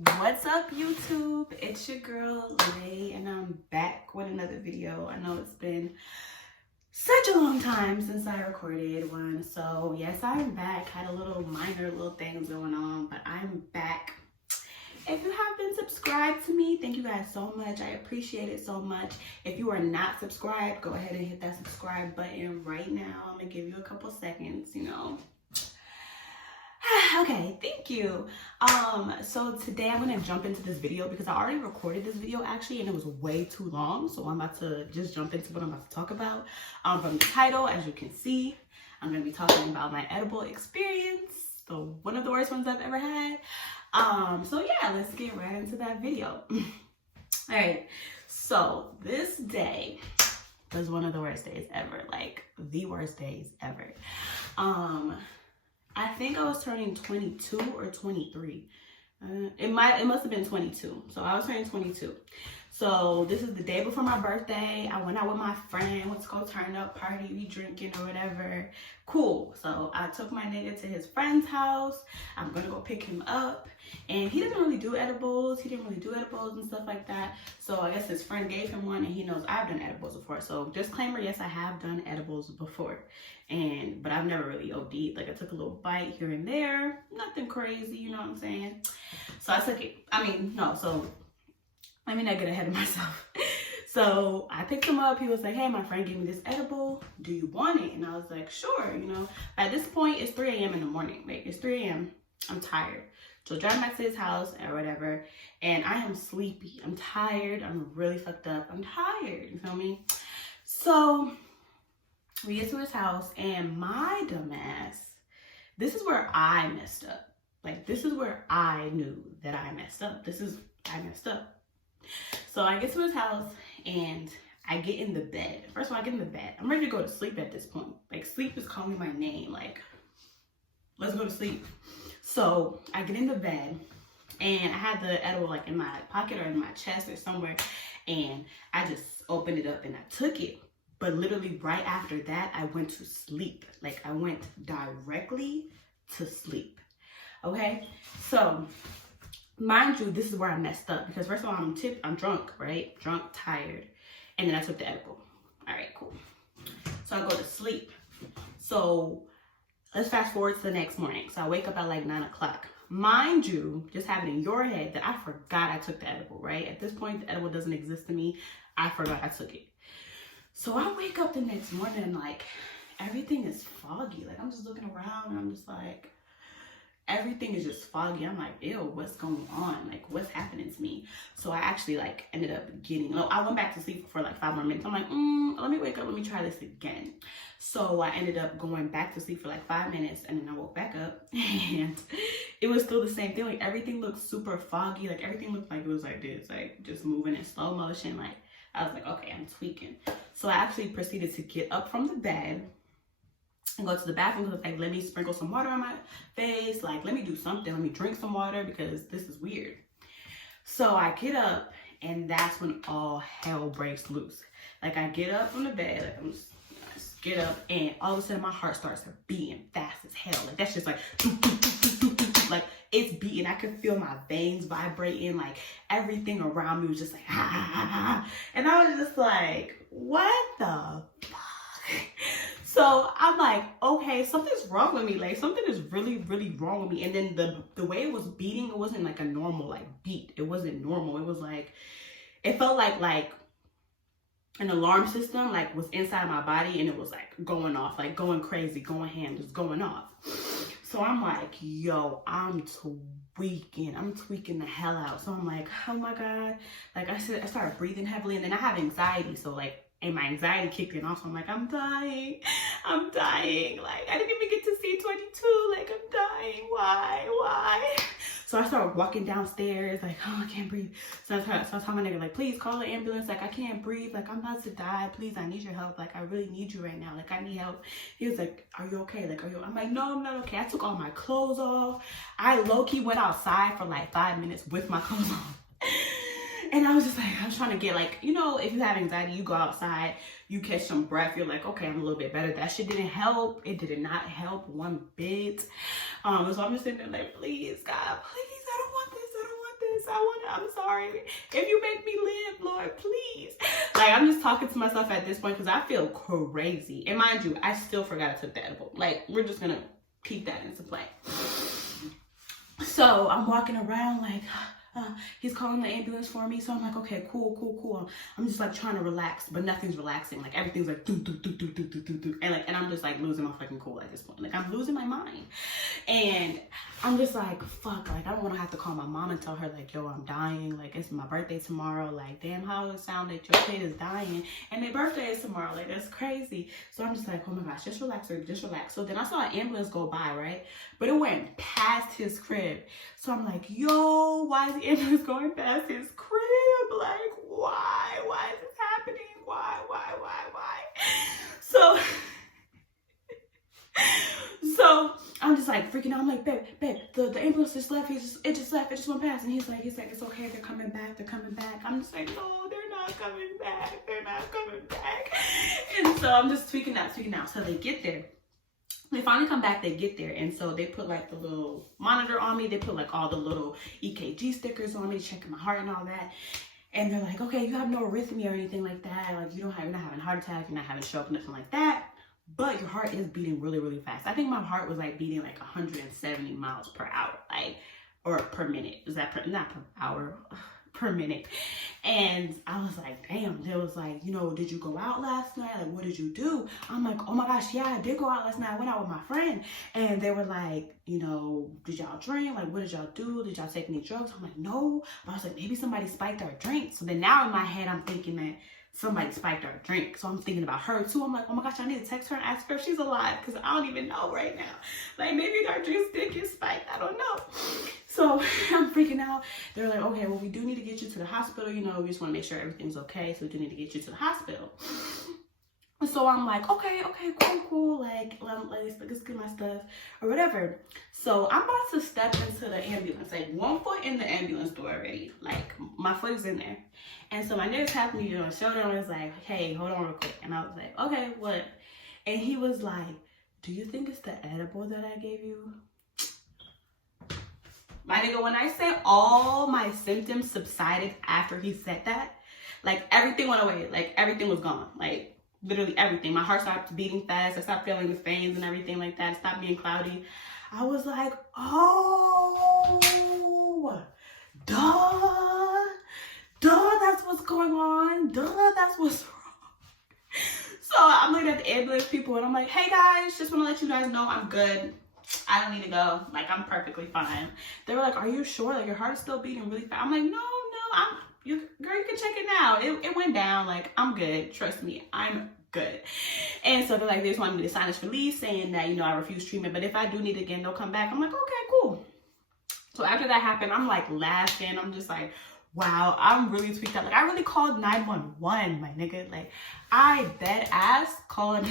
What's up, YouTube? It's your girl Lay, and I'm back with another video. I know it's been such a long time since I recorded one, so yes, I'm back. Had a little minor things going on, but I'm back. If you have been subscribed to me, thank you guys so much. I appreciate it so much. If you are not subscribed, go ahead and hit that subscribe button right now. I'm gonna give you a couple seconds, Okay, thank you. So today I'm gonna jump into this video because I already recorded this video actually, and it was way too long. So I'm about to just jump into what I'm about to talk about. From the title, as you can see, I'm gonna be talking about my edible experience, one of the worst ones I've ever had. So yeah, let's get right into that video. All right, so this day was one of the worst days ever, like the worst days ever. I think I was turning 22 or 23. It must have been 22. So I was turning 22. So this is the day before my birthday. I went out with my friend. Let's go turn up, party, be drinking or whatever. Cool. So I took my nigga to his friend's house. I'm gonna go pick him up. And he doesn't really do edibles. He didn't really do edibles and stuff like that. So I guess his friend gave him one, and he knows I've done edibles before. So disclaimer, yes, I have done edibles before. But I've never really OD'd. Like, I took a little bite here and there. Nothing crazy, you know what I'm saying? So I took it. Let me not get ahead of myself. So I picked him up. He was like, hey, my friend gave me this edible. Do you want it? And I was like, sure, At this point, it's 3 a.m. in the morning. Like, it's 3 a.m. I'm tired. So driving back to his house or whatever. And I am sleepy. I'm tired. I'm really fucked up. I'm tired. You feel me? So we get to his house, and my dumbass, this is where I messed up. Like, this is where I knew that I messed up. I messed up. So I get to his house, and I get in the bed. First of all, I get in the bed. I'm ready to go to sleep at this point. Like, sleep is calling my name. Like, let's go to sleep. So I get in the bed, and I had the edible, like, in my pocket or in my chest or somewhere, and I just opened it up, and I took it. But literally right after that, I went to sleep. Like, I went directly to sleep. Okay? So, mind you, this is where I messed up. Because first of all, I'm drunk, right? Drunk, tired. And then I took the edible. All right, cool. So I go to sleep. So let's fast forward to the next morning. So I wake up at like 9 o'clock. Mind you, just have it in your head that I forgot I took the edible, right? At this point, the edible doesn't exist to me. I forgot I took it. So I wake up the next morning and like everything is foggy. Like, I'm just looking around and I'm just like, everything is just foggy. I'm like, ew, what's going on? Like, what's happening to me? So I actually like ended up I went back to sleep for like 5 more minutes. I'm like, let me wake up. Let me try this again. So I ended up going back to sleep for like 5 minutes, and then I woke back up, and it was still the same thing. Like, everything looked super foggy. Like, everything looked like it was like this, like just moving in slow motion. Like, I was like, okay, I'm tweaking. So I actually proceeded to get up from the bed and go to the bathroom because I was like, let me sprinkle some water on my face. Like, let me do something. Let me drink some water because this is weird. So I get up, and that's when all hell breaks loose. Like, I get up from the bed, like, I just get up, and all of a sudden my heart starts beating fast as hell. Like, that's just like, like, it's beating. I could feel my veins vibrating. Like, everything around me was just like, and I was just like, what the fuck? So I'm like, okay, something's wrong with me. Like, something is really, really wrong with me. And then the way it was beating, it wasn't like a normal like beat. It wasn't normal. It was like, it felt like an alarm system like was inside my body, and it was like going off, like going crazy, going ham, just going off. So I'm like, yo, I'm tweaking the hell out. So I'm like, oh my God. Like, I started breathing heavily, and then I have anxiety. So like, and my anxiety kicked in off. So I'm like, I'm dying. Like, I didn't even get to see 22. Like, I'm dying. Why? So I started walking downstairs, like, oh, I can't breathe. So I told my nigga, like, please call the ambulance. Like, I can't breathe. Like, I'm about to die. Please, I need your help. Like, I really need you right now. Like, I need help. He was like, are you okay? Like, I'm like, no, I'm not okay. I took all my clothes off. I low-key went outside for like 5 minutes with my clothes on. And I was just like, I was trying to get like, if you have anxiety, you go outside, you catch some breath, you're like, okay, I'm a little bit better. That shit didn't help. It did not help one bit. So I'm just sitting there like, please, God, please, I don't want this. this. I'm sorry. If you make me live, Lord, please. Like, I'm just talking to myself at this point because I feel crazy. And mind you, I still forgot I took the edible. Like, we're just going to keep that into play. So I'm walking around like, he's calling the ambulance for me. So I'm like, okay, cool. I'm just like trying to relax, but nothing's relaxing. Like everything's like do. And I'm just like losing my fucking cool at this point. Like I'm losing my mind. And I'm just like, fuck, like I don't want to have to call my mom and tell her like, yo, I'm dying. Like it's my birthday tomorrow. Like, damn, how does it sound that your kid is dying and their birthday is tomorrow? Like that's crazy. So I'm just like, oh my gosh, just relax, Rick, just relax. So then I saw an ambulance go by, right? But it went past his crib. So I'm like, yo, why is the ambulance going past his crib? Like, why? Why is this happening? Why? So I'm just like freaking out. I'm like, babe, the ambulance just left. It just left. It just went past. And he's like, it's okay. They're coming back. I'm just like, no, they're not coming back. And so I'm just tweaking out. So they get there. They finally come back, they get there, and so they put like the little monitor on me. They put like all the little EKG stickers on me, checking my heart and all that. And they're like, okay, you have no arrhythmia or anything like that. Like you're not having a heart attack, you're not having a stroke, nothing like that. But your heart is beating really, really fast. I think my heart was like beating like 170 miles per hour, like, or per minute. Is that not per hour? Per minute. And I was like, damn. They was like, you know, did you go out last night? Like, what did you do? I'm like, oh my gosh, yeah, I did go out last night. I went out with my friend. And they were like, you know, did y'all drink? Like, what did y'all do? Did y'all take any drugs? I'm like, no. But I was like, maybe somebody spiked our drink. So then now in my head, I'm thinking that somebody spiked our drink. So I'm thinking about her too. I'm like, oh my gosh, I need to text her and ask her if she's alive because I don't even know right now. Like maybe our drinks did get spiked. I don't know. So I'm freaking out. They're like, okay, well, we do need to get you to the hospital. You know, we just want to make sure everything's okay. So we do need to get you to the hospital. So I'm like, okay, cool. Like, let's get my stuff or whatever. So I'm about to step into the ambulance, like 1 foot in the ambulance door already. Like my foot is in there. And so my nigga tapped me on the shoulder and was like, hey, hold on real quick. And I was like, okay, what? And he was like, do you think it's the edible that I gave you? My nigga, when I say all my symptoms subsided after he said that, like everything went away. Like everything was gone. Like literally everything. My heart stopped beating fast. I stopped feeling the veins and everything like that. It stopped being cloudy. I was like, oh, duh, that's what's going on. Duh, that's what's wrong. So I'm looking at the ambulance people and I'm like, hey guys, just want to let you guys know I'm good. I don't need to go. Like, I'm perfectly fine. They were like, are you sure? Like, your heart is still beating really fast. I'm like, no, girl, you can check it now. It went down. Like, I'm good. Trust me, I'm good. And so they're like, they just wanted me to sign this release saying that, you know, I refuse treatment. But if I do need it again, they'll come back. I'm like, okay, cool. So after that happened, I'm like laughing. I'm just like, wow, I'm really tweaked out. Like, I really called 911, my nigga. Like, I dead ass called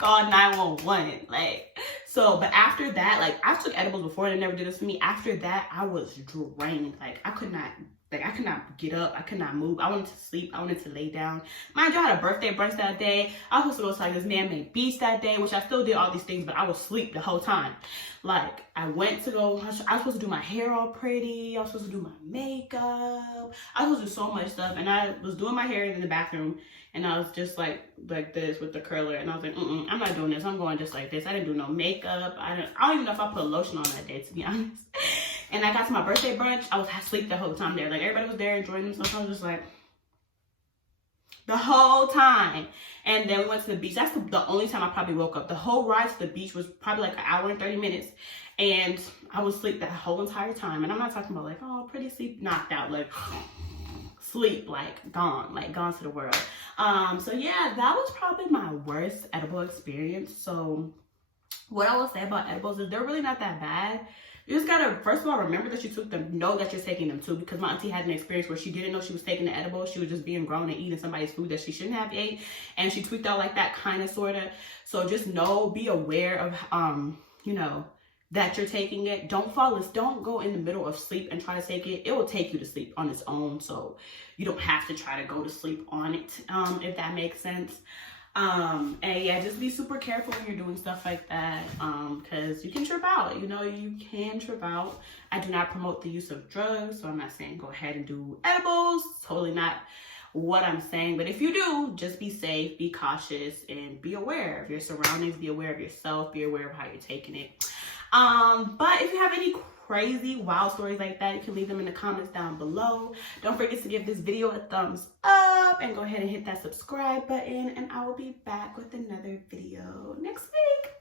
911. Like, so, but after that, like, I took edibles before and it never did this for me. After that, I was drained. Like, I could not get up. I could not move. I wanted to sleep. I wanted to lay down. Mind you, I had a birthday brunch that day. I was supposed to go to like this man-made beach that day, which I still did all these things, but I was asleep the whole time. Like, I went to go, I was supposed to do my hair all pretty. I was supposed to do my makeup. I was supposed to do so much stuff. And I was doing my hair in the bathroom. And I was just like this with the curler. And I was like, I'm not doing this. I'm going just like this. I didn't do no makeup. I don't even know if I put lotion on that day, to be honest. And I got to my birthday brunch. I was asleep the whole time there. Like, everybody was there enjoying themselves. I was just like, the whole time. And then we went to the beach. That's the only time I probably woke up. The whole ride to the beach was probably like an hour and 30 minutes. And I was asleep that whole entire time. And I'm not talking about like, oh, pretty sleep, knocked out, like sleep, like gone to the world. So yeah, that was probably my worst edible experience. So what I will say about edibles is they're really not that bad. You just gotta, first of all, remember that you took them, know that you're taking them too, because my auntie had an experience where she didn't know she was taking the edible. She was just being grown and eating somebody's food that she shouldn't have ate, and she tweaked out like that, kind of, sort of. So just know, be aware of, you know, that you're taking it. Don't go in the middle of sleep and try to take it. It will take you to sleep on its own, so you don't have to try to go to sleep on it, if that makes sense. And yeah, just be super careful when you're doing stuff like that, because you can trip out. You know, you can trip out. I do not promote the use of drugs, so I'm not saying go ahead and do edibles. Totally not what I'm saying. But if you do, just be safe, be cautious, and be aware of your surroundings, be aware of yourself, be aware of how you're taking it. But if you have any crazy wild stories like that, you can leave them in the comments down below. Don't forget to give this video a thumbs up and go ahead and hit that subscribe button, and I will be back with another video next week.